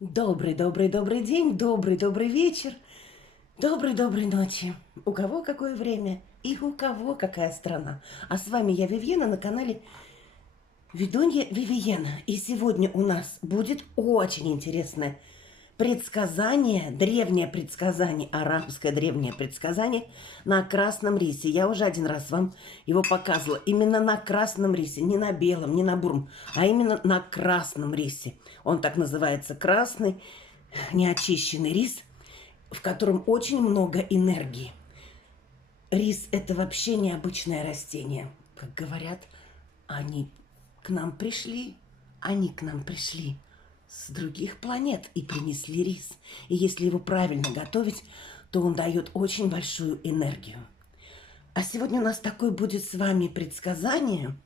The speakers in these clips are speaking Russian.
Добрый день, добрый вечер, доброй ночи. У кого какое время и у кого какая страна. А с вами я, Вивьена, на канале Ведунья Вивиена. И сегодня у нас будет очень интересное предсказание, арабское древнее предсказание на красном рисе. Я уже один раз вам его показывала. Именно на красном рисе, не на белом, не на буром, а именно на красном рисе. Он так называется, красный, неочищенный рис, в котором очень много энергии. Рис – это вообще необычное растение. Как говорят, они к нам пришли с других планет и принесли рис. И если его правильно готовить, то он дает очень большую энергию. А сегодня у нас такое будет с вами предсказание.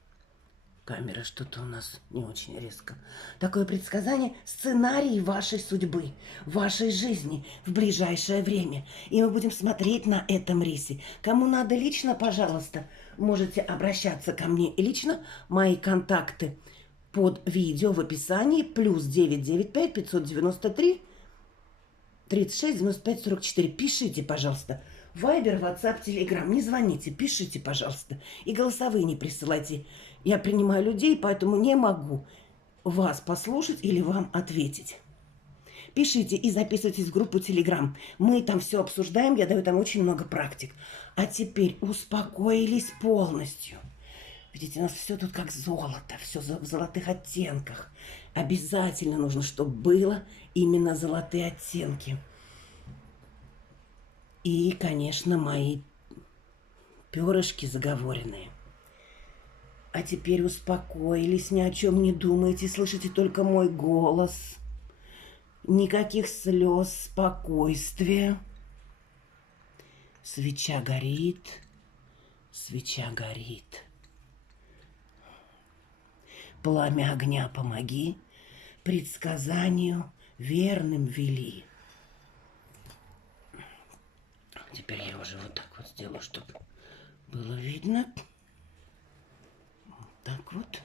Камера что-то у нас не очень резко. Такое предсказание, сценарий вашей судьбы, вашей жизни в ближайшее время. И мы будем смотреть на этом рисе. Кому надо лично, пожалуйста, можете обращаться ко мне лично. Мои контакты под видео в описании. Плюс 995 593 36 95 44. Пишите, пожалуйста. Вайбер, WhatsApp, Telegram. Не звоните, пишите, пожалуйста. И голосовые не присылайте. Я принимаю людей, поэтому не могу вас послушать или вам ответить. Пишите и записывайтесь в группу Telegram. Мы там все обсуждаем, я даю там очень много практик. А теперь успокоились полностью. Видите, у нас все тут как золото, все в золотых оттенках. Обязательно нужно, чтобы было именно золотые оттенки. И, конечно, мои перышки заговоренные. А теперь успокоились, ни о чем не думайте, слышите только мой голос. Никаких слез, спокойствия. Свеча горит, свеча горит. Пламя огня помоги, предсказанию верным вели. Теперь я уже вот так вот сделаю, чтобы было видно. Вот так вот.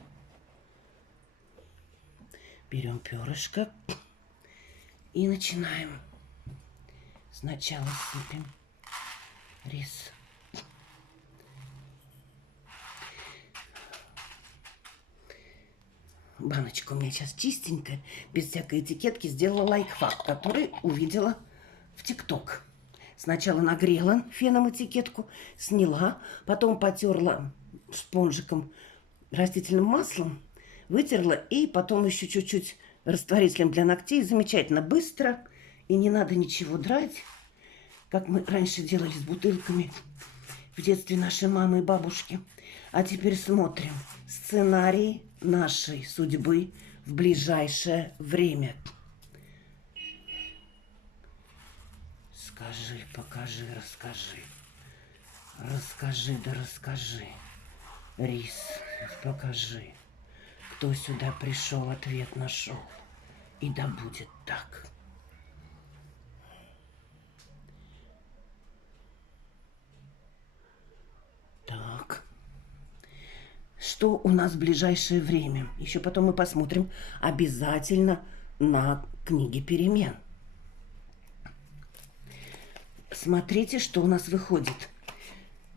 Берем перышко и начинаем. Сначала сыпем рис. Баночка у меня сейчас чистенькая, без всякой этикетки. Сделала лайфхак, который увидела в ТикТок. Сначала нагрела феном этикетку, сняла, потом потерла спонжиком растительным маслом, вытерла и потом еще чуть-чуть растворителем для ногтей. Замечательно, быстро, и не надо ничего драть, как мы раньше делали с бутылками в детстве нашей мамы и бабушки. А теперь смотрим сценарий нашей судьбы в ближайшее время. Скажи, покажи, расскажи. Расскажи, да расскажи. Рис, покажи. Кто сюда пришел, ответ нашел. И да будет так. Так. Что у нас в ближайшее время? Еще потом мы посмотрим обязательно на книге перемен. Смотрите, что у нас выходит.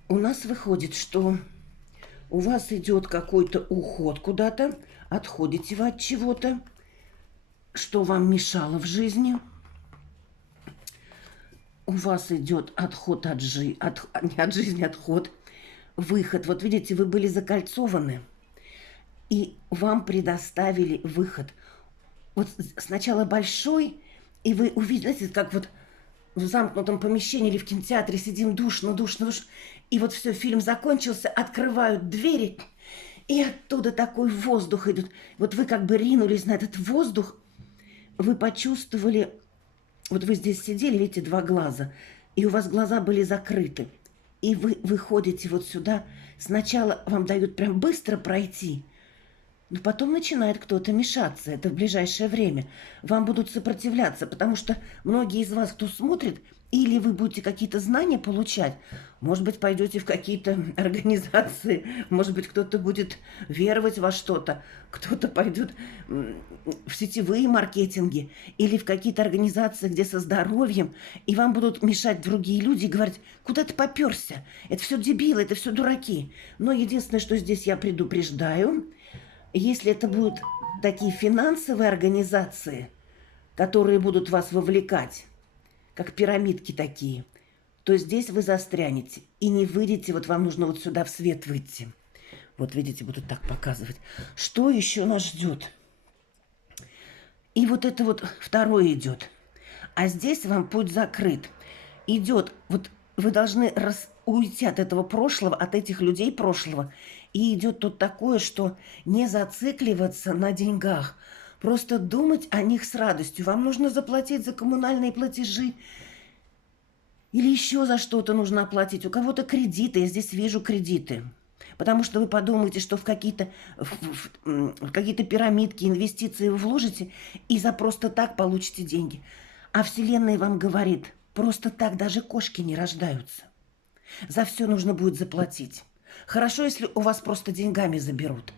У нас выходит, что у вас идет какой-то уход куда-то, отходите вы от чего-то, что вам мешало в жизни. У вас идет отход от жизни, не от жизни, отход, выход. Вот видите, вы были закольцованы, и вам предоставили выход. Вот сначала большой, и вы увидели, знаете, как вот в замкнутом помещении или в кинотеатре сидим, душно. И вот все, фильм закончился, открывают двери, и оттуда такой воздух идет. Вот вы как бы ринулись на этот воздух, вы почувствовали, вот вы здесь сидели, видите, два глаза, и у вас глаза были закрыты. И вы выходите вот сюда, сначала вам дают прям быстро пройти, Но потом начинает кто-то мешаться. Это в ближайшее время. Вам будут сопротивляться, потому что многие из вас, кто смотрит, или вы будете какие-то знания получать, может быть, пойдете в какие-то организации, может быть, кто-то будет веровать во что-то, кто-то пойдет в сетевые маркетинги или в какие-то организации, где со здоровьем, и вам будут мешать другие люди и говорить: куда ты попёрся? Это все дебилы, это все дураки. Но единственное, что здесь я предупреждаю, если это будут такие финансовые организации, которые будут вас вовлекать, как пирамидки такие, то здесь вы застрянете и не выйдете. Вот вам нужно вот сюда в свет выйти. Вот видите, буду так показывать. Что еще нас ждет? И вот это вот второе идет. А здесь вам путь закрыт. Идет, вот вы должны уйти от этого прошлого, от этих людей прошлого. И идет тут такое, что не зацикливаться на деньгах, просто думать о них с радостью. Вам нужно заплатить за коммунальные платежи или еще за что-то нужно оплатить. У кого-то кредиты, я здесь вижу кредиты. Потому что вы подумаете, что в какие-то пирамидки, инвестиции вы вложите и за просто так получите деньги. А Вселенная вам говорит: просто так даже кошки не рождаются. За все нужно будет заплатить. Хорошо, если у вас просто деньгами заберут.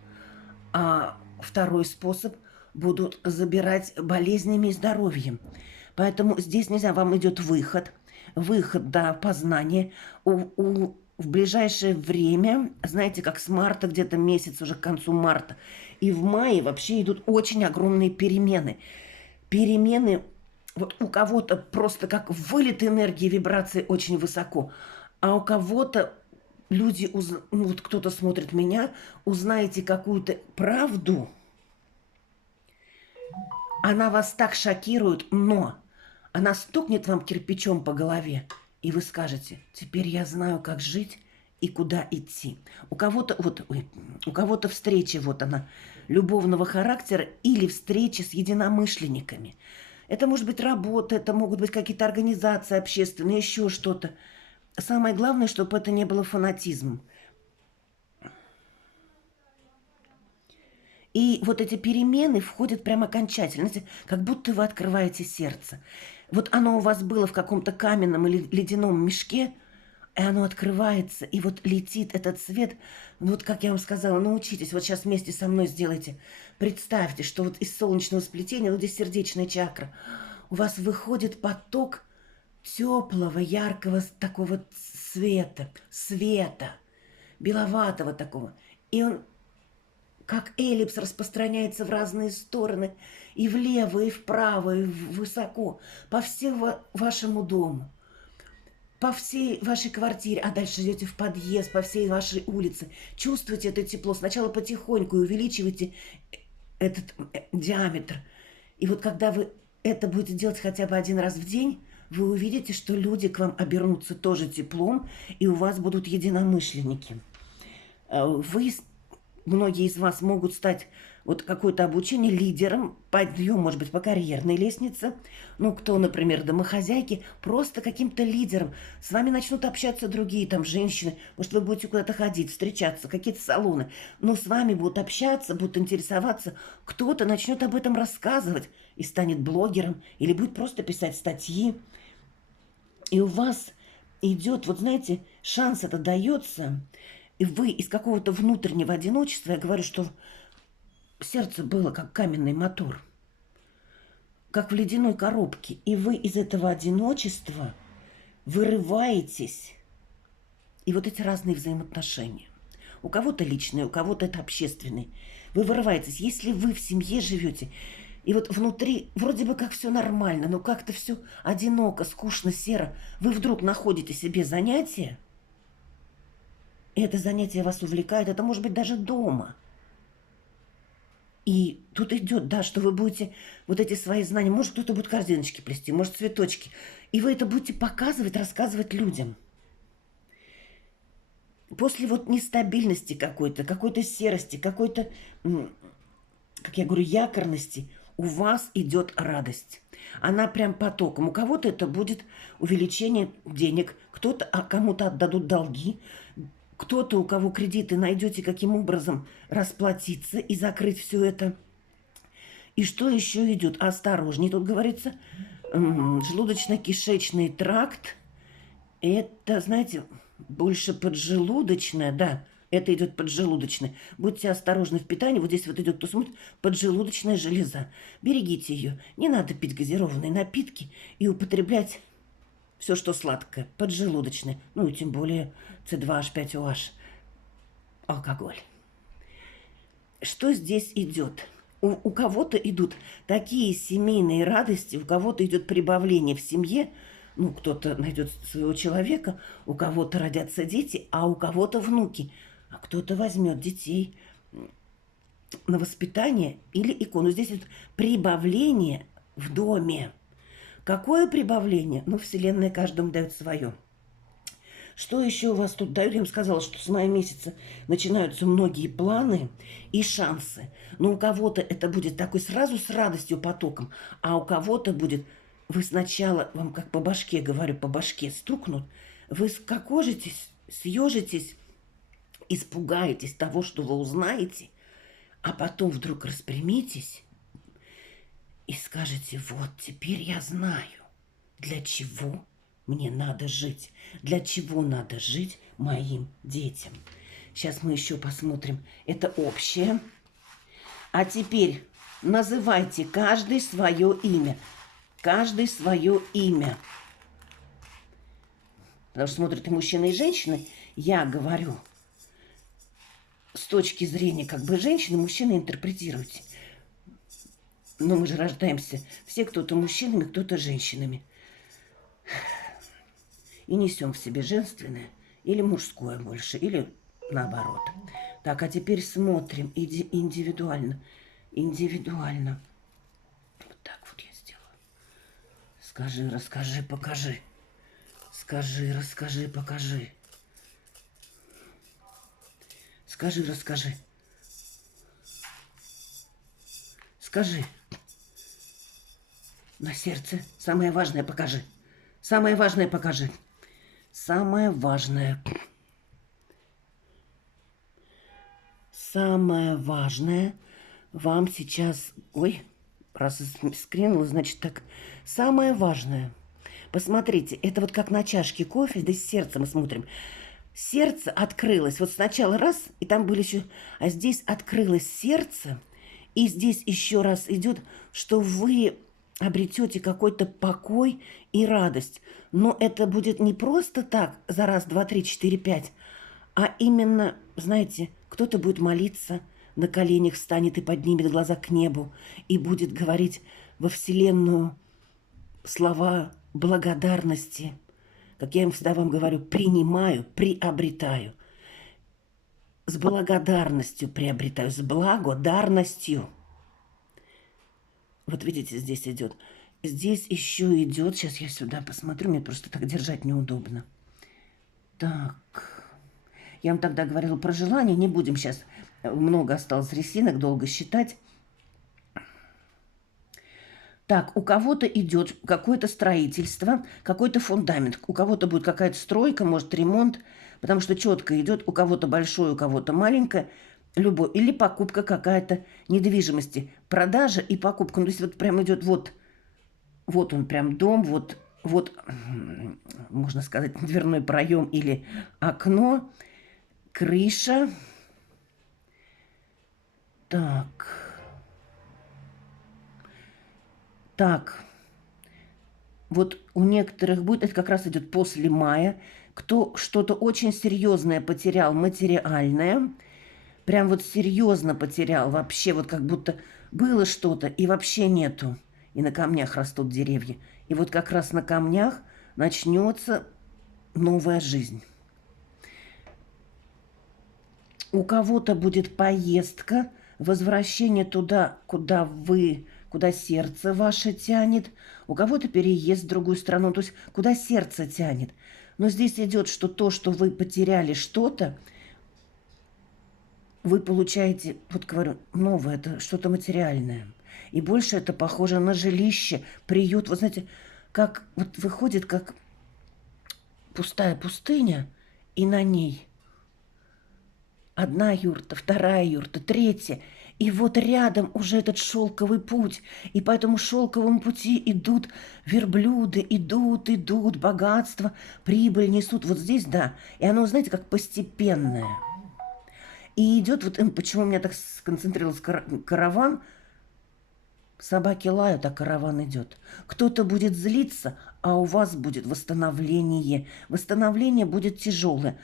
А второй способ будут забирать болезнями и здоровьем. Поэтому здесь нельзя, вам идет выход. Выход до познания. В ближайшее время, знаете, как с марта, где-то месяц уже к концу марта, и в мае вообще идут очень огромные перемены. Перемены, вот у кого-то просто как вылет энергии, вибрации очень высоко, а у кого-то люди, вот кто-то смотрит меня, узнаете какую-то правду, она вас так шокирует, но она стукнет вам кирпичом по голове, и вы скажете: теперь я знаю, как жить и куда идти. У кого-то у кого-то встреча, вот она, любовного характера или встречи с единомышленниками. Это может быть работа, это могут быть какие-то организации общественные, еще что-то. Самое главное, чтобы это не было фанатизмом. И вот эти перемены входят прям окончательно, знаете, как будто вы открываете сердце. Вот оно у вас было в каком-то каменном или ледяном мешке, и оно открывается, и вот летит этот свет. Ну вот, как я вам сказала, научитесь, вот сейчас вместе со мной сделайте. Представьте, что вот из солнечного сплетения, вот здесь сердечная чакра, у вас выходит поток теплого, яркого такого света, беловатого такого. И он как эллипс распространяется в разные стороны, и влево, и вправо, и высоко, по всему вашему дому, по всей вашей квартире, а дальше идете в подъезд, по всей вашей улице. Чувствуйте это тепло. Сначала потихоньку увеличивайте этот диаметр. И вот когда вы это будете делать хотя бы один раз в день, вы увидите, что люди к вам обернутся тоже теплом, и у вас будут единомышленники. Многие из вас могут стать вот какое-то обучение лидером, подъем, может быть, по карьерной лестнице. Ну, кто, например, домохозяйки, просто каким-то лидером. С вами начнут общаться другие там женщины. Может, вы будете куда-то ходить, встречаться, какие-то салоны. Но с вами будут общаться, будут интересоваться. Кто-то начнет об этом рассказывать и станет блогером, или будет просто писать статьи. И у вас идет, вот знаете, шанс это дается, и вы из какого-то внутреннего одиночества, я говорю, что сердце было как каменный мотор, как в ледяной коробке, и вы из этого одиночества вырываетесь. И вот эти разные взаимоотношения. У кого-то личные, у кого-то это общественные. Вы вырываетесь. Если вы в семье живете, и вот внутри вроде бы как все нормально, но как-то все одиноко, скучно, серо, вы вдруг находите себе занятие, и это занятие вас увлекает, это может быть даже дома. И тут идет, да, что вы будете вот эти свои знания, может, кто-то будет корзиночки плести, может, цветочки, и вы это будете показывать, рассказывать людям. После вот нестабильности какой-то серости, какой-то, как я говорю, якорности, у вас идет радость. Она прям потоком. У кого-то это будет увеличение денег, кому-то отдадут долги, кто-то, у кого кредиты, найдете, каким образом расплатиться и закрыть все это. И что еще идет? Осторожней, тут говорится, желудочно-кишечный тракт. Это, знаете, больше поджелудочное, да, это идет поджелудочное. Будьте осторожны в питании. Вот здесь вот идет, кто смотрит, поджелудочная железа. Берегите ее. Не надо пить газированные напитки и употреблять все, что сладкое, поджелудочное. Ну и тем более С2H5OH, алкоголь. Что здесь идет? У кого-то идут такие семейные радости, у кого-то идет прибавление в семье. Ну, кто-то найдет своего человека, у кого-то родятся дети, а у кого-то внуки. А кто-то возьмет детей на воспитание или икону. Здесь идет прибавление в доме. Какое прибавление? Ну, Вселенная каждому дает свое. Что еще у вас тут дают? Я вам сказала, что с мая месяца начинаются многие планы и шансы. Но у кого-то это будет такой сразу с радостью потоком, а у кого-то будет... Вы сначала, вам как по башке говорю, по башке стукнут, вы скокожитесь, съежитесь, испугаетесь того, что вы узнаете, а потом вдруг распрямитесь и скажете, вот теперь я знаю, для чего мне надо жить, для чего надо жить моим детям. Сейчас мы еще посмотрим. Это общее. А теперь называйте каждый свое имя. Каждый свое имя. Потому что смотрят и мужчины, и женщины. Я говорю с точки зрения как бы женщины, мужчины интерпретируйте. Но мы же рождаемся все кто-то мужчинами, кто-то женщинами. И несем в себе женственное или мужское больше, или наоборот. Так, а теперь смотрим индивидуально. Индивидуально. Вот так вот я сделаю. Скажи, расскажи, покажи. Скажи, расскажи, покажи. Скажи, расскажи. Скажи. На сердце. Самое важное покажи. Самое важное покажи. Самое важное. Самое важное вам сейчас... Ой, раз скринула, значит так. Самое важное. Посмотрите, это вот как на чашке кофе, здесь сердце мы смотрим. Сердце открылось. Вот сначала раз, и там были еще... А здесь открылось сердце, и здесь еще раз идет, что вы обретете какой-то покой и радость. Но это будет не просто так за раз, два, три, четыре, пять, а именно, знаете, кто-то будет молиться, на коленях встанет и поднимет глаза к небу и будет говорить во Вселенную слова благодарности. Как я всегда вам говорю, принимаю, приобретаю. С благодарностью приобретаю, с благодарностью. Вот видите, здесь идет. Здесь еще идет. Сейчас я сюда посмотрю. Мне просто так держать неудобно. Так. Я вам тогда говорила про желание. Не будем сейчас. Много осталось рисинок. Долго считать. Так, у кого-то идет какое-то строительство, какой-то фундамент. У кого-то будет какая-то стройка, может ремонт. Потому что четко идет. У кого-то большое, у кого-то маленькое. Любой. Или покупка какая-то недвижимости. Продажа и покупка. Ну, то есть вот прям идет вот он прям дом, вот, можно сказать, дверной проем или окно, крыша. Так. Так. Вот у некоторых будет, это как раз идет после мая, кто что-то очень серьезное потерял, материальное, прям вот серьезно потерял, вообще вот как будто было что-то и вообще нету. И на камнях растут деревья. И вот как раз на камнях начнется новая жизнь. У кого-то будет поездка, возвращение туда, куда сердце ваше тянет. У кого-то переезд в другую страну, то есть куда сердце тянет. Но здесь идет, что то, что вы потеряли что-то, вы получаете, вот говорю, новое, это что-то материальное. И больше это похоже на жилище, приют. Вот знаете, как вот выходит, как пустая пустыня, и на ней одна юрта, вторая юрта, третья. И вот рядом уже этот шелковый путь. И по этому шелковому пути идут верблюды, идут, богатство, прибыль несут. Вот здесь, да. И оно, знаете, как постепенное. И идет, вот почему у меня так сконцентрировался караван. Собаки лают, а караван идет. Кто-то будет злиться, а у вас будет восстановление. Восстановление будет тяжелое.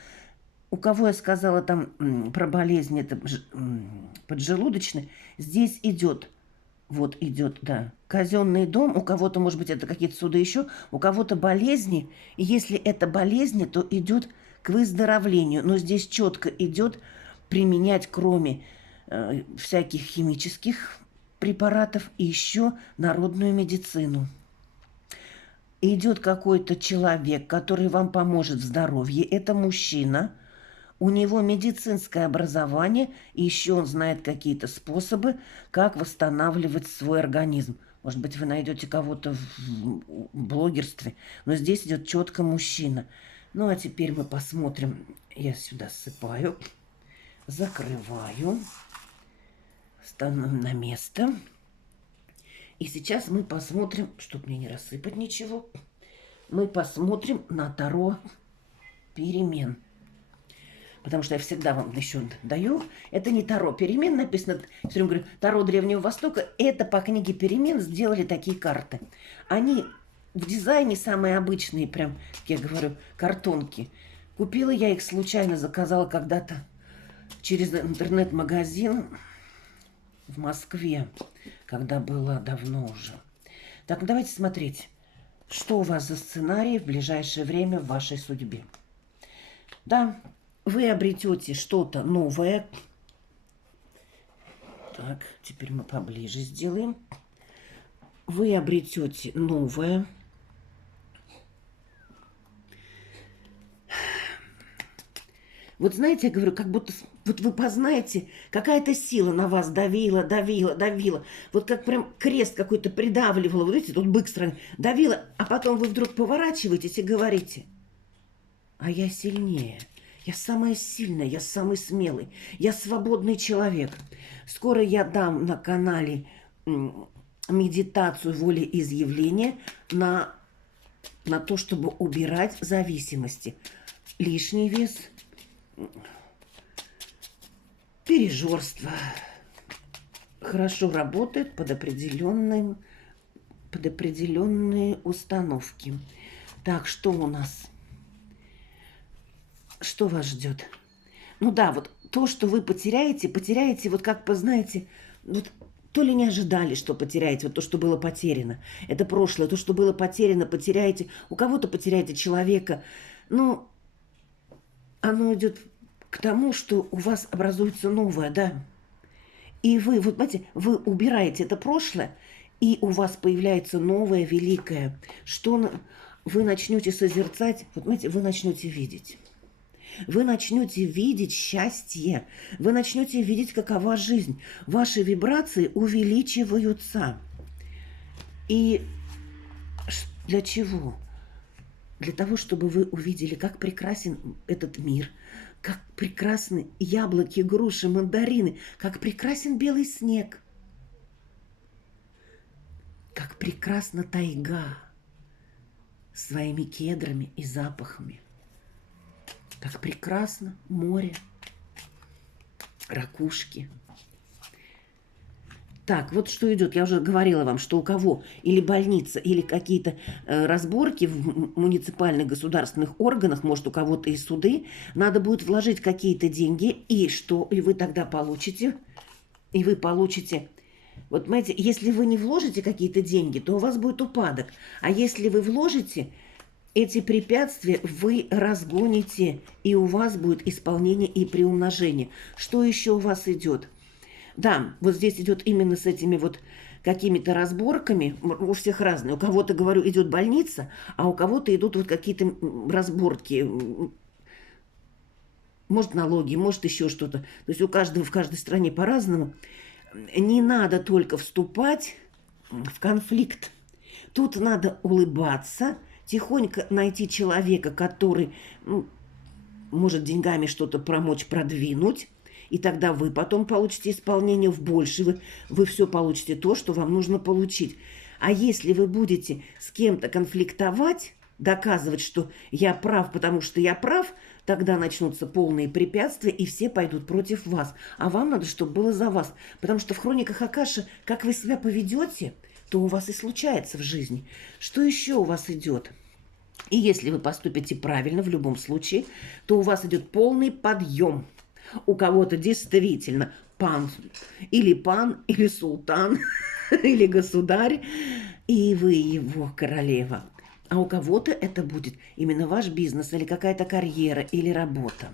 У кого я сказала там про болезни, это поджелудочный, здесь идет, вот идет, да, казенный дом, у кого-то, может быть, это какие-то суды еще, у кого-то болезни, и если это болезни, то идет к выздоровлению, но здесь четко идет применять, кроме всяких химических препаратов, и еще народную медицину. Идет какой-то человек, который вам поможет в здоровье, это мужчина. У него медицинское образование, и еще он знает какие-то способы, как восстанавливать свой организм. Может быть, вы найдете кого-то в блогерстве, но здесь идет четко мужчина. Ну, а теперь мы посмотрим. Я сюда ссыпаю, закрываю, ставлю на место. И сейчас мы посмотрим, чтобы мне не рассыпать ничего, мы посмотрим на Таро перемен. Потому что я всегда вам еще даю. Это не Таро перемен, написано, все время говорю, Таро Древнего Востока. Это по книге перемен сделали такие карты. Они в дизайне самые обычные, прям, как я говорю, картонки. Купила я их случайно, заказала когда-то через интернет-магазин в Москве, когда была давно уже. Так, ну давайте смотреть, что у вас за сценарий в ближайшее время в вашей судьбе. Да, вы обретете что-то новое. Так, теперь мы поближе сделаем. Вы обретете новое. Вот знаете, я говорю, как будто вот вы познаете, какая-то сила на вас давила, давила, давила. Вот как прям крест какой-то придавливала. Вот видите, тут бык страны давила, а потом вы вдруг поворачиваетесь и говорите, а я сильнее. Я самая сильная, я самый смелый, я свободный человек. Скоро я дам на канале медитацию волеизъявления на то, чтобы убирать зависимости. Лишний вес, пережорство. Хорошо работает под определенные установки. Так, что у нас? Что вас ждет? Ну да, вот то, что вы потеряете, вот как бы, знаете, вот то ли не ожидали, что потеряете, вот то, что было потеряно. Это прошлое, то, что было потеряно, потеряете. У кого-то потеряете человека. Ну, оно идет к тому, что у вас образуется новое, да. И вы, вот знаете, вы убираете это прошлое, и у вас появляется новое, великое. Что вы начнете созерцать, вот знаете, вы начнете видеть. Вы начнете видеть счастье, вы начнете видеть, какова жизнь. Ваши вибрации увеличиваются. И для чего? Для того, чтобы вы увидели, как прекрасен этот мир, как прекрасны яблоки, груши, мандарины, как прекрасен белый снег, как прекрасна тайга своими кедрами и запахами. Как прекрасно море, ракушки. Так, вот что идет. Я уже говорила вам, что у кого или больница, или какие-то разборки в муниципальных государственных органах, может, у кого-то и суды, надо будет вложить какие-то деньги, и что? И вы тогда получите, вот понимаете, если вы не вложите какие-то деньги, то у вас будет упадок. А если вы вложите, эти препятствия вы разгоните, и у вас будет исполнение и приумножение. Что еще у вас идет? Да, вот здесь идет именно с этими вот какими-то разборками. У всех разные. У кого-то, говорю, идет больница, а у кого-то идут вот какие-то разборки. Может, налоги, может, еще что-то. То есть у каждого в каждой стране по-разному. Не надо только вступать в конфликт. Тут надо улыбаться, тихонько найти человека, который может деньгами что-то помочь продвинуть. И тогда вы потом получите исполнение в больше. Вы все получите то, что вам нужно получить. А если вы будете с кем-то конфликтовать, доказывать, что я прав, потому что я прав, тогда начнутся полные препятствия, и все пойдут против вас. А вам надо, чтобы было за вас. Потому что в хрониках Акаши, как вы себя поведете, то у вас и случается в жизни. Что еще у вас идет? И если вы поступите правильно в любом случае, то у вас идет полный подъем. У кого-то действительно пан, или султан, или государь, и вы его королева. А у кого-то это будет именно ваш бизнес, или какая-то карьера, или работа.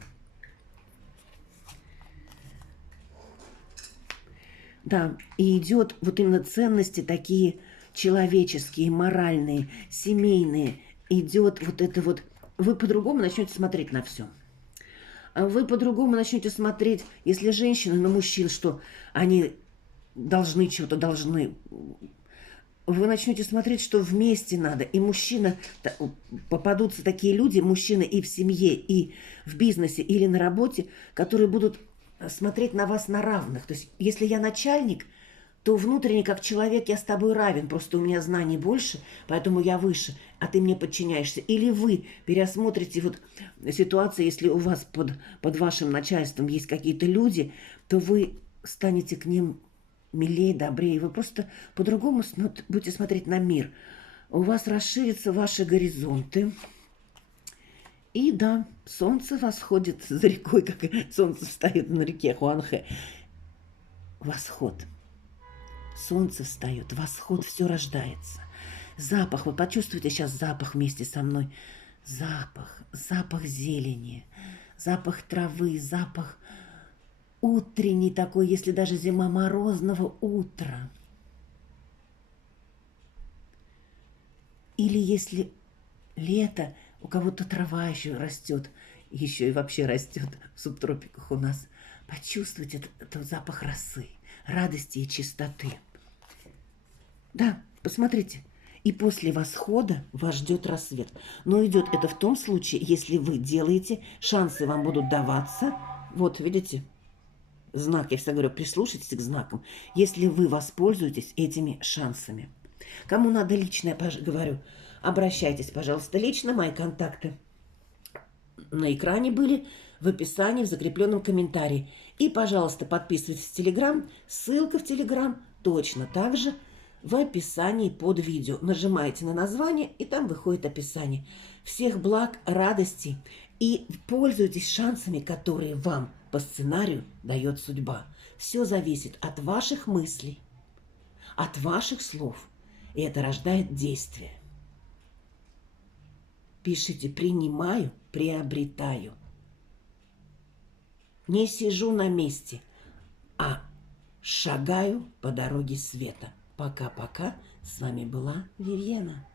Да, и идет вот именно ценности такие человеческие, моральные, семейные. Идет вот это вот... Вы по-другому начнете смотреть на все. Вы по-другому начнете смотреть, если женщины на мужчин, что они должны чего-то, должны... Вы начнете смотреть, что вместе надо. И мужчина, попадутся такие люди, мужчины и в семье, и в бизнесе, или на работе, которые будут смотреть на вас на равных. То есть, если я начальник, то внутренне, как человек, я с тобой равен. Просто у меня знаний больше, поэтому я выше, а ты мне подчиняешься. Или вы пересмотрите вот ситуацию, если у вас под вашим начальством есть какие-то люди, то вы станете к ним милее, добрее. Вы просто по-другому будете смотреть на мир. У вас расширятся ваши горизонты. И да, солнце восходит за рекой, как солнце встает на реке Хуанхэ. Восход. Солнце встает, восход, все рождается. Запах, вы почувствуете сейчас запах вместе со мной. Запах зелени, запах травы, запах утренний такой, если даже зима, морозного утра. Или если лето, у кого-то трава еще растет, еще и вообще растет в субтропиках у нас. Почувствуйте этот запах росы, радости и чистоты. Да, посмотрите. И после восхода вас ждет рассвет. Но идет это в том случае, если вы делаете, шансы вам будут даваться. Вот, видите, знак, я всегда говорю, прислушайтесь к знакам, если вы воспользуетесь этими шансами. Кому надо лично, я говорю, обращайтесь, пожалуйста, лично. Мои контакты на экране были, в описании, в закрепленном комментарии. И, пожалуйста, подписывайтесь в Телеграм. Ссылка в Телеграм точно так же в описании под видео. Нажимаете на название, и там выходит описание. Всех благ, радостей. И пользуйтесь шансами, которые вам по сценарию дает судьба. Все зависит от ваших мыслей, от ваших слов. И это рождает действие. Пишите «принимаю», «приобретаю». Не сижу на месте, а шагаю по дороге света. Пока-пока. С вами была Вивьена.